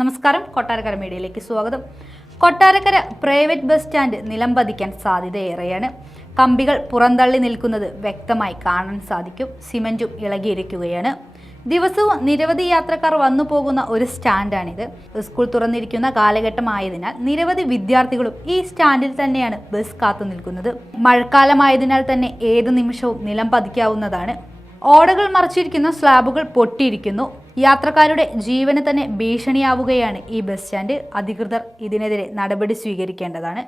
നമസ്കാരം, കൊട്ടാരക്കര മീഡിയയിലേക്ക് സ്വാഗതം. കൊട്ടാരക്കര പ്രൈവറ്റ് ബസ് സ്റ്റാൻഡ് നിലംപതിക്കാൻ സാധ്യതയേറെയാണ്. കമ്പികൾ പുറന്തള്ളി നിൽക്കുന്നത് വ്യക്തമായി കാണാൻ സാധിക്കും. സിമന്റും ഇളകിയിരിക്കുകയാണ്. ദിവസവും നിരവധി യാത്രക്കാർ വന്നു പോകുന്ന ഒരു സ്റ്റാൻഡാണിത്. സ്കൂൾ തുറന്നിരിക്കുന്ന കാലഘട്ടമായതിനാൽ നിരവധി വിദ്യാർത്ഥികളും ഈ സ്റ്റാൻഡിൽ തന്നെയാണ് ബസ് കാത്തു നിൽക്കുന്നത്. മഴക്കാലമായതിനാൽ തന്നെ ഏത് നിമിഷവും നിലം പതിക്കാവുന്നതാണ്. ഓടകൾ മറച്ചിരിക്കുന്ന സ്ലാബുകൾ പൊട്ടിയിരിക്കുന്നു. യാത്രക്കാരുടെ ജീവന് തന്നെ ഭീഷണിയാവുകയാണ് ഈ ബസ് സ്റ്റാൻഡ്. അധികൃതർ ഇതിനെതിരെ നടപടി സ്വീകരിക്കേണ്ടതാണ്.